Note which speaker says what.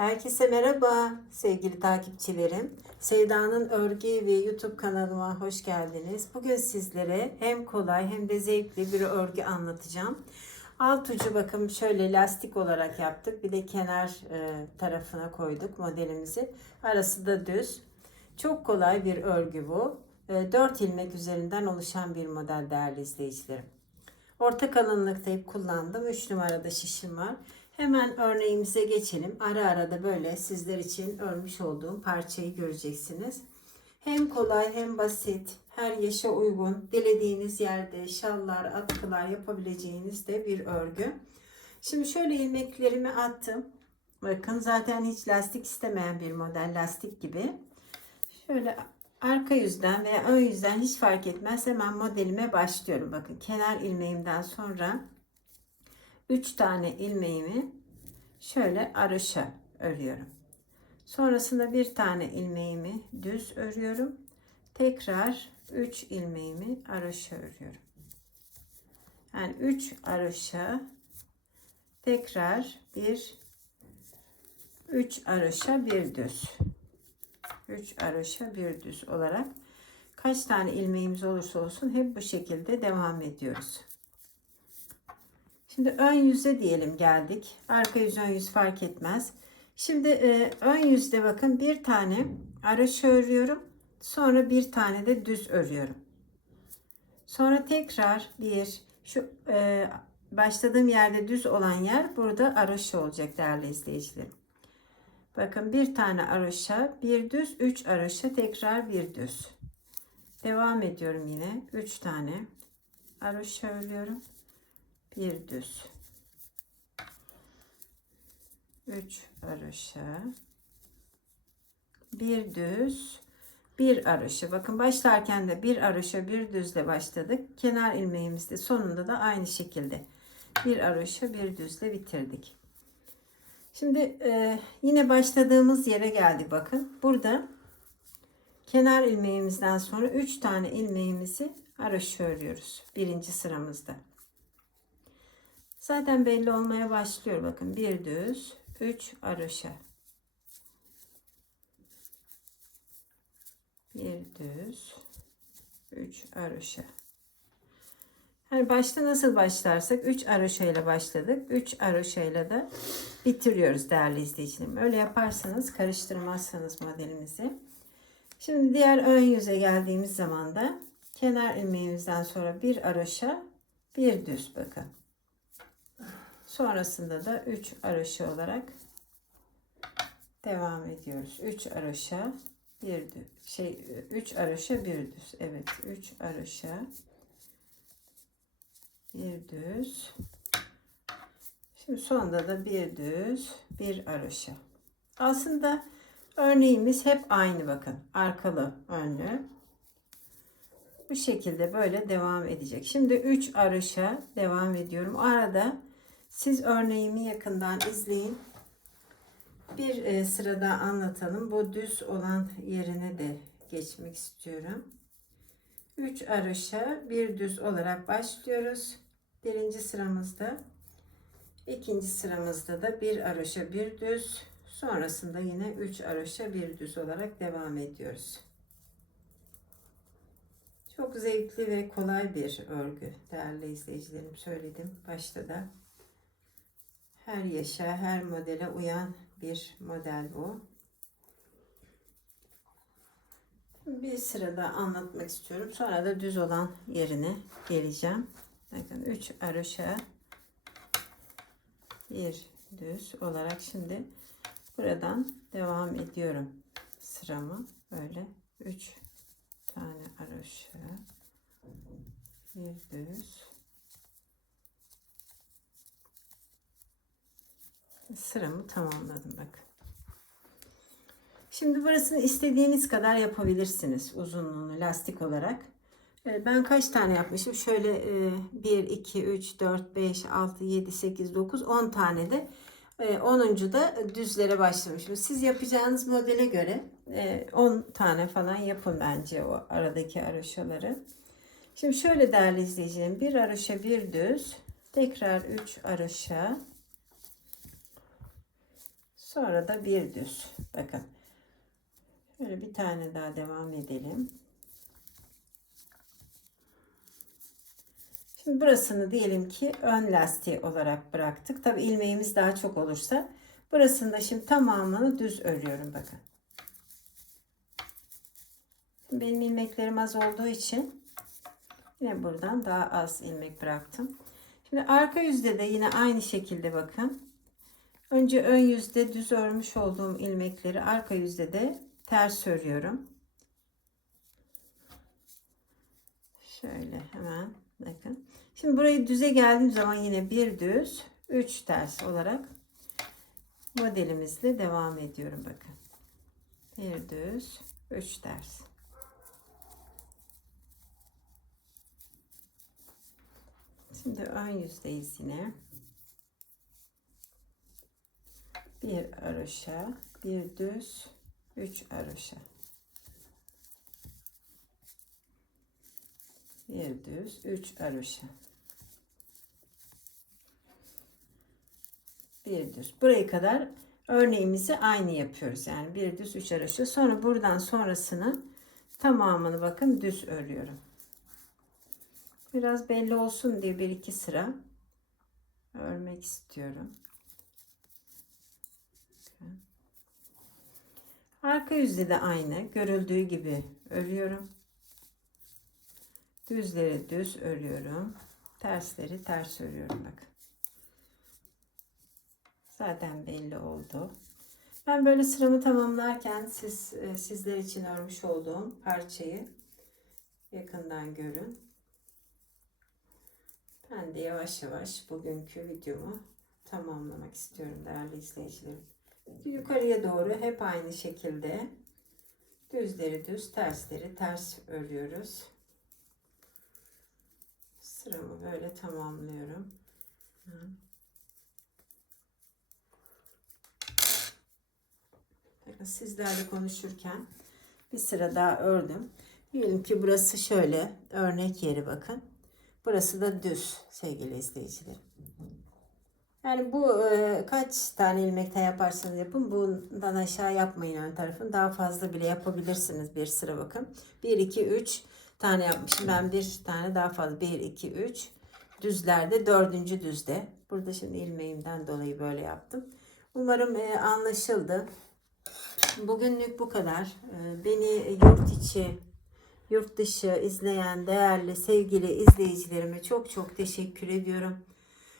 Speaker 1: Herkese merhaba sevgili takipçilerim. Sevda'nın Örgü ve YouTube kanalıma hoş geldiniz. Bugün sizlere hem kolay hem de zevkli bir örgü anlatacağım. Alt ucu bakın şöyle lastik olarak yaptık. Bir de kenar e, tarafına koyduk modelimizi. Arası da düz. Çok kolay bir örgü bu. 4 ilmek üzerinden oluşan bir model değerli izleyicilerim. Orta kalınlıkta ip kullandım. 3 numarada şişim var. Hemen örneğimize geçelim. Ara ara da böyle sizler için örmüş olduğum parçayı göreceksiniz. Hem kolay hem basit, her yaşa uygun, dilediğiniz yerde şallar, atkılar yapabileceğiniz de bir örgü. Şimdi şöyle ilmeklerimi attım. Bakın zaten hiç lastik istemeyen bir model lastik gibi. Şöyle arka yüzden veya ön yüzden hiç fark etmez hemen modelime başlıyorum. Bakın kenar ilmeğimden sonra 3 tane ilmeğimi şöyle aroşa örüyorum. Sonrasında bir tane ilmeğimi düz örüyorum. Tekrar 3 ilmeğimi aroşa örüyorum. Yani 3 aroşa tekrar bir 3 aroşa bir düz. 3 aroşa bir düz olarak kaç tane ilmeğimiz olursa olsun hep bu şekilde devam ediyoruz. Şimdi ön yüze diyelim geldik. Arka yüz ön yüz fark etmez. Şimdi e, ön yüzde bakın bir tane araş örüyorum. Sonra bir tane de düz örüyorum. Sonra tekrar bir şu e, başladığım yerde düz olan yer burada araşa olacak değerli izleyicilerim. Bakın bir tane araşa, bir düz, üç araşa, tekrar bir düz. Devam ediyorum yine. Üç tane araşa örüyorum bir düz. 3 araşa bir düz bir araşa bakın başlarken de bir araşa bir düzle başladık. Kenar ilmeğimizde sonunda da aynı şekilde bir araşa bir düzle bitirdik. Şimdi e, yine başladığımız yere geldik bakın. Burada kenar ilmeğimizden sonra 3 tane ilmeğimizi araşa örüyoruz birinci sıramızda Zaten belli olmaya başlıyor. Bakın bir düz, üç aroşa. Bir düz, üç aroşa. Hani başta nasıl başlarsak 3 aroşa ile başladık. 3 aroşa ile de bitiriyoruz değerli izleyicilerim. Öyle yaparsanız karıştırmazsanız modelimizi. Şimdi diğer ön yüze geldiğimiz zaman da kenar ilmeğimizden sonra bir aroşa, bir düz bakın. Sonrasında da 3 araşa olarak devam ediyoruz. 3 araşa bir düz, şey 3 araşa bir düz. Evet, 3 araşa bir düz. Şimdi sonunda da bir düz, bir araşa. Aslında örneğimiz hep aynı bakın. Arkalı, önlü. Bu şekilde böyle devam edecek. Şimdi 3 araşa devam ediyorum. Arada siz örneğimi yakından izleyin. Bir e, sırada anlatalım. Bu düz olan yerine de geçmek istiyorum. 3 araşa bir düz olarak başlıyoruz. Birinci sıramızda. ikinci sıramızda da bir araşa bir düz. Sonrasında yine 3 araşa bir düz olarak devam ediyoruz. Çok zevkli ve kolay bir örgü değerli izleyicilerim söyledim başta da her yaşa, her modele uyan bir model bu. Bir sırada anlatmak istiyorum. Sonra da düz olan yerine geleceğim. Bakın 3 aroşa bir düz olarak şimdi buradan devam ediyorum sıramı böyle 3 tane aroşa bir düz sıramı tamamladım bak. Şimdi burasını istediğiniz kadar yapabilirsiniz uzunluğunu lastik olarak. Ee, ben kaç tane yapmışım? Şöyle 1, 2, 3, 4, 5, 6, 7, 8, 9, 10 tane de 10. E, da düzlere başlamışım. Siz yapacağınız modele göre 10 e, tane falan yapın bence o aradaki araşaları. Şimdi şöyle değerli izleyeceğim. Bir araşa bir düz. Tekrar 3 araşa. Sonra da bir düz. Bakın. Şöyle bir tane daha devam edelim. Şimdi burasını diyelim ki ön lastiği olarak bıraktık. Tabi ilmeğimiz daha çok olursa burasını da şimdi tamamını düz örüyorum bakın. Şimdi benim ilmeklerim az olduğu için yine buradan daha az ilmek bıraktım. Şimdi arka yüzde de yine aynı şekilde bakın. Önce ön yüzde düz örmüş olduğum ilmekleri arka yüzde de ters örüyorum. Şöyle hemen bakın. Şimdi burayı düze geldiğim zaman yine bir düz, üç ters olarak modelimizle devam ediyorum bakın. Bir düz, üç ters. Şimdi ön yüzdeyiz yine. Bir aroşa, bir düz, üç aroşa. Bir düz, üç aroşa. Bir düz. Buraya kadar örneğimizi aynı yapıyoruz. Yani bir düz, üç aroşa. Sonra buradan sonrasını tamamını bakın düz örüyorum. Biraz belli olsun diye bir iki sıra örmek istiyorum. Arka yüzde de aynı. Görüldüğü gibi örüyorum. Düzleri düz örüyorum. Tersleri ters örüyorum bakın. Zaten belli oldu. Ben böyle sıramı tamamlarken siz e, sizler için örmüş olduğum parçayı yakından görün. Ben de yavaş yavaş bugünkü videomu tamamlamak istiyorum değerli izleyicilerim. Yukarıya doğru hep aynı şekilde düzleri düz, tersleri ters örüyoruz. Sıramı böyle tamamlıyorum. Sizlerle konuşurken bir sıra daha ördüm. Diyelim ki burası şöyle örnek yeri bakın. Burası da düz sevgili izleyicilerim. Yani bu e, kaç tane ilmekten yaparsanız yapın. Bundan aşağı yapmayın ön tarafın. Daha fazla bile yapabilirsiniz bir sıra bakın. 1, 2, 3 tane yapmışım. Ben bir tane daha fazla. 1, 2, 3 düzlerde dördüncü düzde. Burada şimdi ilmeğimden dolayı böyle yaptım. Umarım e, anlaşıldı. Bugünlük bu kadar. E, beni yurt içi yurt dışı izleyen değerli sevgili izleyicilerime çok çok teşekkür ediyorum.